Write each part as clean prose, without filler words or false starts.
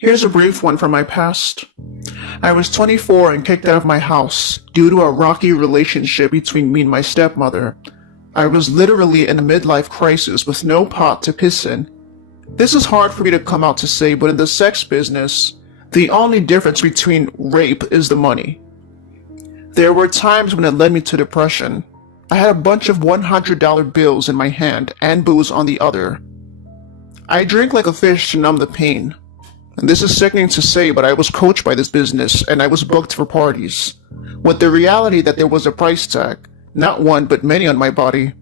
Here's a brief one from my past. I was 24 and kicked out of my house due to a rocky relationship between me and my stepmother. I was literally in a midlife crisis with no pot to piss in. This is hard for me to come out to say, but in the sex business, the only difference between rape is the money. There were times when it led me to depression. I had a bunch of $100 bills in my hand and booze on the other. I drank like a fish to numb the pain. And this is sickening to say, but I was coached by this business and I was booked for parties, with the reality that there was a price tag, not one but many on my body.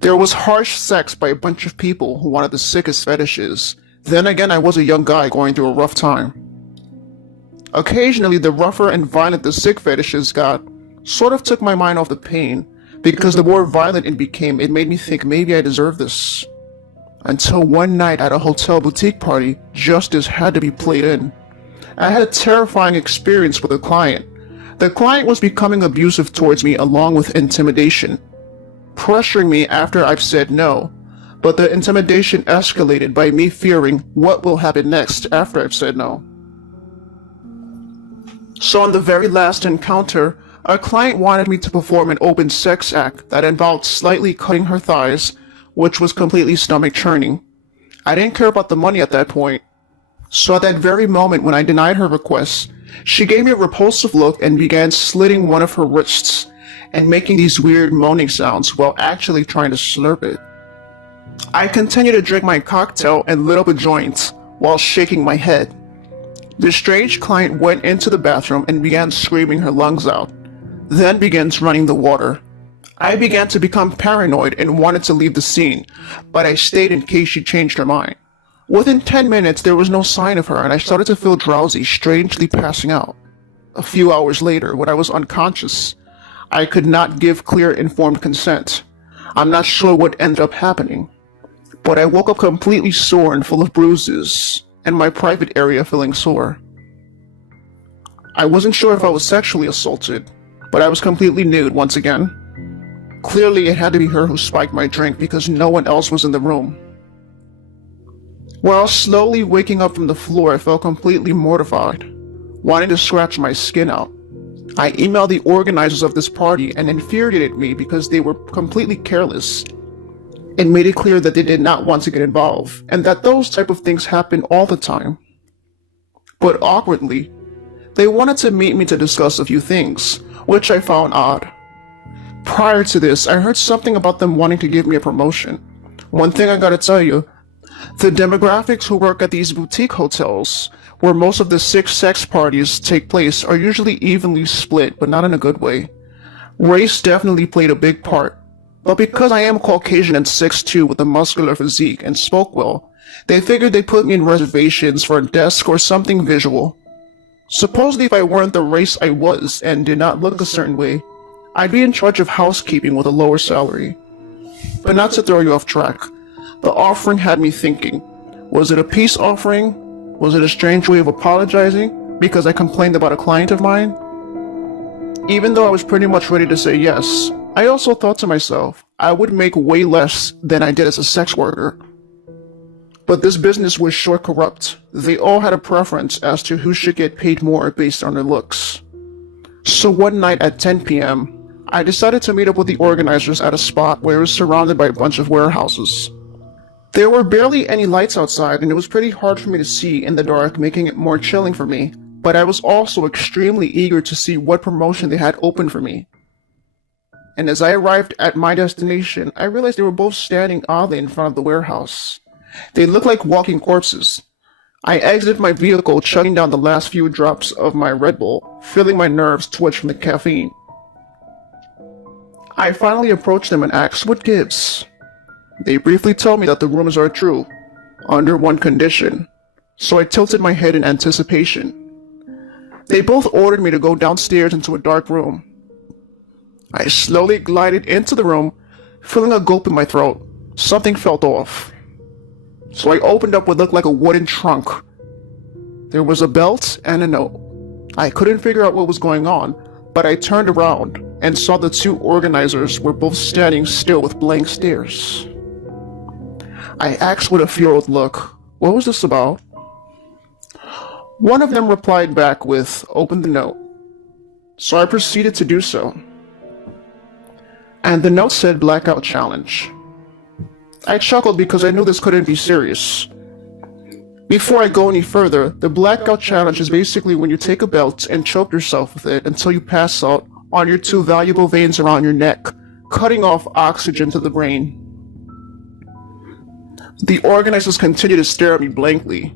There was harsh sex by a bunch of people who wanted the sickest fetishes. Then again, I was a young guy going through a rough time. Occasionally, the rougher and violent the sick fetishes got sort of took my mind off the pain, because the more violent it became, it made me think maybe I deserve this. Until one night at a hotel boutique party, justice had to be played in. I had a terrifying experience with a client. The client was becoming abusive towards me along with intimidation, pressuring me after I've said no, but the intimidation escalated by me fearing what will happen next after I've said no. So on the very last encounter, a client wanted me to perform an open sex act that involved slightly cutting her thighs, which was completely stomach churning. I didn't care about the money at that point. So at that very moment when I denied her request, she gave me a repulsive look and began slitting one of her wrists and making these weird moaning sounds while actually trying to slurp it. I continued to drink my cocktail and lit up a joint while shaking my head. The strange client went into the bathroom and began screaming her lungs out, then begins running the water. I began to become paranoid and wanted to leave the scene, but I stayed in case she changed her mind. Within 10 minutes, there was no sign of her, and I started to feel drowsy, strangely passing out. A few hours later, when I was unconscious, I could not give clear, informed consent. I'm not sure what ended up happening, but I woke up completely sore and full of bruises, and my private area feeling sore. I wasn't sure if I was sexually assaulted, but I was completely nude once again. Clearly, it had to be her who spiked my drink because no one else was in the room. While slowly waking up from the floor, I felt completely mortified, wanting to scratch my skin out. I emailed the organizers of this party and infuriated me because they were completely careless and made it clear that they did not want to get involved and that those type of things happen all the time. But awkwardly, they wanted to meet me to discuss a few things, which I found odd. Prior to this, I heard something about them wanting to give me a promotion. One thing I gotta tell you, the demographics who work at these boutique hotels, where most of the sick sex parties take place, are usually evenly split, but not in a good way. Race definitely played a big part, but because I am Caucasian and 6'2" with a muscular physique and spoke well, they figured they'd put me in reservations for a desk or something visual. Supposedly if I weren't the race I was and did not look a certain way, I'd be in charge of housekeeping with a lower salary. But not to throw you off track, the offering had me thinking, was it a peace offering? Was it a strange way of apologizing because I complained about a client of mine? Even though I was pretty much ready to say yes, I also thought to myself, I would make way less than I did as a sex worker. But this business was sure corrupt. They all had a preference as to who should get paid more based on their looks. So one night at 10 p.m., I decided to meet up with the organizers at a spot where it was surrounded by a bunch of warehouses. There were barely any lights outside and it was pretty hard for me to see in the dark, making it more chilling for me, but I was also extremely eager to see what promotion they had open for me. And as I arrived at my destination, I realized they were both standing oddly in front of the warehouse. They looked like walking corpses. I exited my vehicle, chugging down the last few drops of my Red Bull, feeling my nerves twitch from the caffeine. I finally approached them and asked, "What gives?" They briefly told me that the rumors are true, under one condition, so I tilted my head in anticipation. They both ordered me to go downstairs into a dark room. I slowly glided into the room, feeling a gulp in my throat. Something felt off. So I opened up what looked like a wooden trunk. There was a belt and a note. I couldn't figure out what was going on, but I turned around and saw the two organizers were both standing still with blank stares. I asked with a feared look, "What was this about?" One of them replied back with, "Open the note." So I proceeded to do so. And the note said Blackout Challenge. I chuckled because I knew this couldn't be serious. Before I go any further, the Blackout Challenge is basically when you take a belt and choke yourself with it until you pass out on your two valuable veins around your neck, cutting off oxygen to the brain. The organizers continued to stare at me blankly.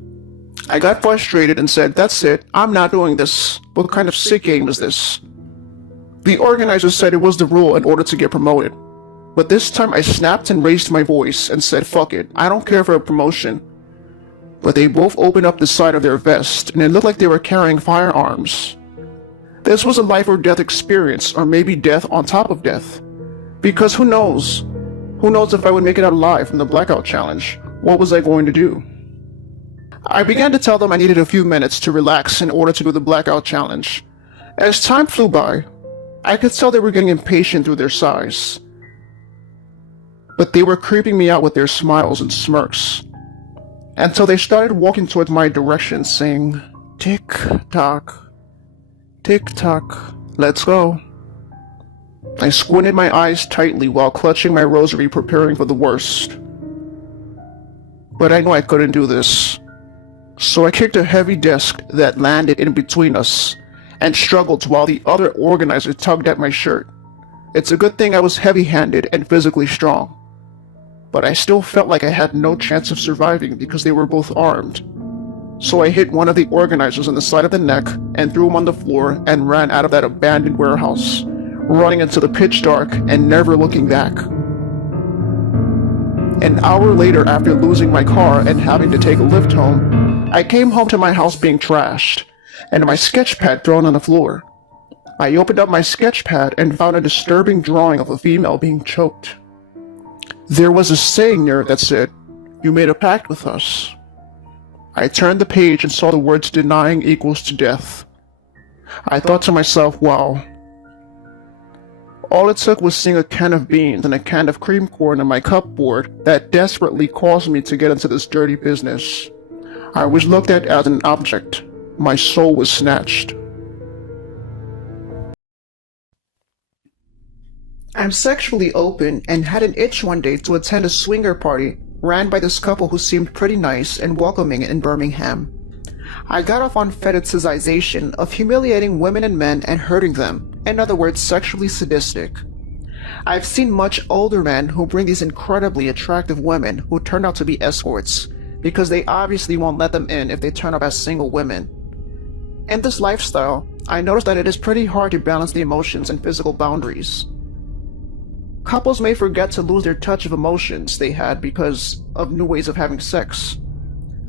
I got frustrated and said, "That's it, I'm not doing this. What kind of sick game is this?" The organizers said it was the rule in order to get promoted. But this time I snapped and raised my voice and said, "Fuck it, I don't care for a promotion." But they both opened up the side of their vest and it looked like they were carrying firearms. This was a life or death experience, or maybe death on top of death. Because who knows? Who knows if I would make it out alive from the Blackout Challenge? What was I going to do? I began to tell them I needed a few minutes to relax in order to do the Blackout Challenge. As time flew by, I could tell they were getting impatient through their sighs. But they were creeping me out with their smiles and smirks, until they started walking towards my direction saying, "Tick-tock, tick-tock, let's go." I squinted my eyes tightly while clutching my rosary, preparing for the worst. But I knew I couldn't do this. So I kicked a heavy desk that landed in between us and struggled while the other organizer tugged at my shirt. It's a good thing I was heavy-handed and physically strong. But I still felt like I had no chance of surviving because they were both armed. So I hit one of the organizers on the side of the neck and threw him on the floor and ran out of that abandoned warehouse, running into the pitch dark and never looking back. An hour later, after losing my car and having to take a lift home, I came home to my house being trashed, and my sketch pad thrown on the floor. I opened up my sketch pad and found a disturbing drawing of a female being choked. There was a saying near it that said, "You made a pact with us." I turned the page and saw the words "denying equals to death." I thought to myself, wow. All it took was seeing a can of beans and a can of cream corn on my cupboard that desperately caused me to get into this dirty business. I was looked at as an object. My soul was snatched. I'm sexually open and had an itch one day to attend a swinger party ran by this couple who seemed pretty nice and welcoming in Birmingham. I got off on fetishization of humiliating women and men and hurting them, in other words, sexually sadistic. I've seen much older men who bring these incredibly attractive women who turn out to be escorts, because they obviously won't let them in if they turn up as single women. In this lifestyle, I noticed that it is pretty hard to balance the emotions and physical boundaries. Couples may forget to lose their touch of emotions they had because of new ways of having sex.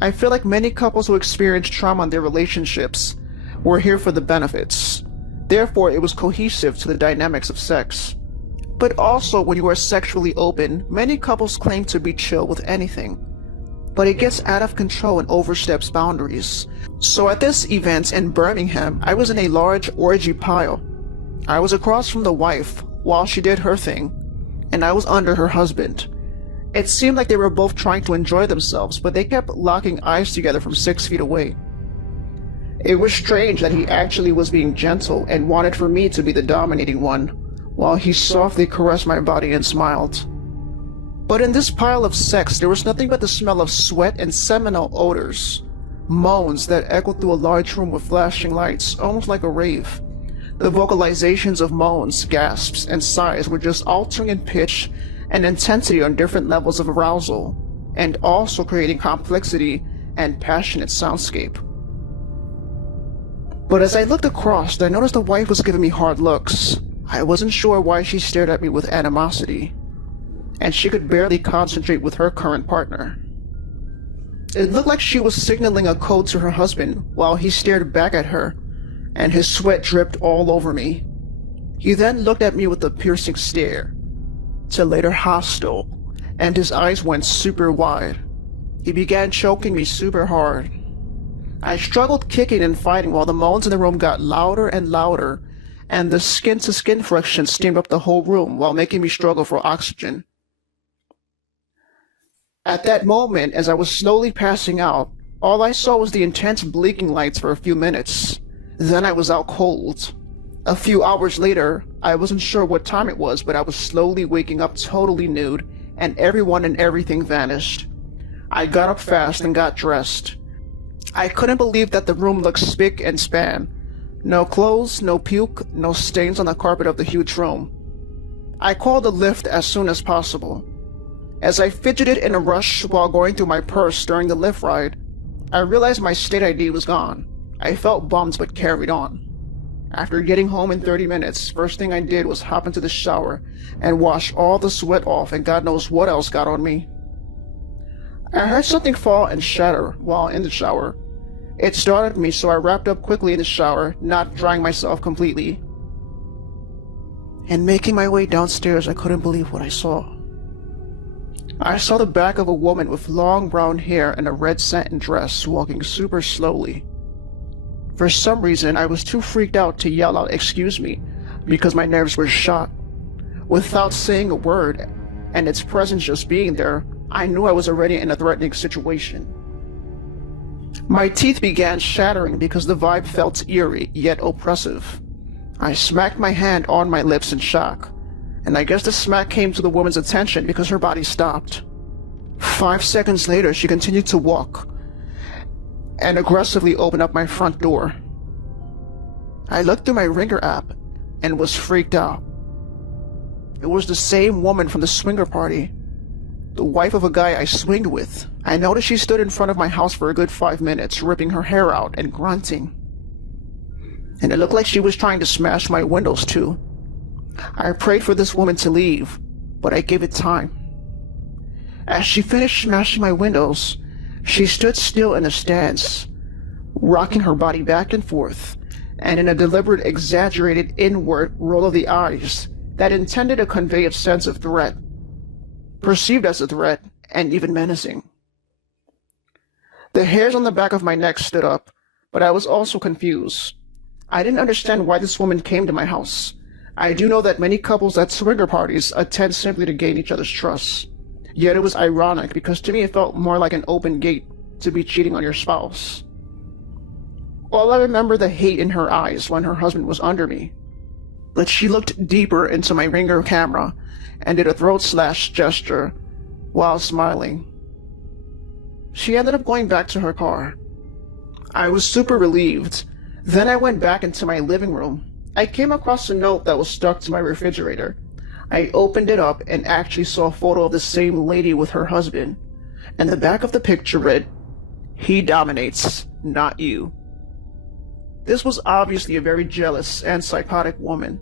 I feel like many couples who experience trauma in their relationships were here for the benefits. Therefore, it was cohesive to the dynamics of sex. But also, when you are sexually open, many couples claim to be chill with anything. But it gets out of control and oversteps boundaries. So at this event in Birmingham, I was in a large orgy pile. I was across from the wife while she did her thing, and I was under her husband. It seemed like they were both trying to enjoy themselves, but they kept locking eyes together from 6 feet away. It was strange that he actually was being gentle and wanted for me to be the dominating one, while he softly caressed my body and smiled. But in this pile of sex, there was nothing but the smell of sweat and seminal odors. Moans that echoed through a large room with flashing lights, almost like a rave. The vocalizations of moans, gasps, and sighs were just altering in pitch and intensity on different levels of arousal, and also creating complexity and passionate soundscape. But as I looked across, I noticed the wife was giving me hard looks. I wasn't sure why she stared at me with animosity, and she could barely concentrate with her current partner. It looked like she was signaling a code to her husband while he stared back at her, and his sweat dripped all over me. He then looked at me with a piercing stare, to later hostile, and his eyes went super wide. He began choking me super hard. I struggled kicking and fighting while the moans in the room got louder and louder, and the skin-to-skin friction steamed up the whole room while making me struggle for oxygen. At that moment, as I was slowly passing out, All I saw was the intense blinking lights for a few minutes. Then I was out cold. A few hours later, I wasn't sure what time it was, but I was slowly waking up totally nude, and everyone and everything vanished. I got up fast and got dressed. I couldn't believe that the room looked spick and span. No clothes, no puke, no stains on the carpet of the huge room. I called a lift as soon as possible. As I fidgeted in a rush while going through my purse during the lift ride, I realized my state ID was gone. I felt bummed but carried on. After getting home in 30 minutes, first thing I did was hop into the shower and wash all the sweat off, and God knows what else got on me. I heard something fall and shatter while in the shower. It startled me, so I wrapped up quickly in the shower, not drying myself completely. And making my way downstairs, I couldn't believe what I saw. I saw the back of a woman with long brown hair and a red satin dress walking super slowly. For some reason, I was too freaked out to yell out, "Excuse me," because my nerves were shot. Without saying a word, and its presence just being there, I knew I was already in a threatening situation. My teeth began shattering because the vibe felt eerie, yet oppressive. I smacked my hand on my lips in shock, and I guess the smack came to the woman's attention because her body stopped. 5 seconds later, she continued to walk and aggressively opened up my front door. I looked through my Ringer app and was freaked out. It was the same woman from the swinger party, the wife of a guy I swinged with. I noticed she stood in front of my house for a good 5 minutes, ripping her hair out and grunting. And it looked like she was trying to smash my windows too. I prayed for this woman to leave, but I gave it time. As she finished smashing my windows, she stood still in a stance, rocking her body back and forth, and in a deliberate, exaggerated inward roll of the eyes that intended to convey a sense of threat, perceived as a threat, and even menacing. The hairs on the back of my neck stood up, but I was also confused. I didn't understand why this woman came to my house. I do know that many couples at swinger parties attend simply to gain each other's trust. Yet it was ironic because to me it felt more like an open gate to be cheating on your spouse. All I remember the hate in her eyes when her husband was under me. But she looked deeper into my Ringer camera and did a throat slash gesture while smiling. She ended up going back to her car. I was super relieved. Then I went back into my living room. I came across a note that was stuck to my refrigerator. I opened it up and actually saw a photo of the same lady with her husband. And the back of the picture read, "He dominates, not you." This was obviously a very jealous and psychotic woman.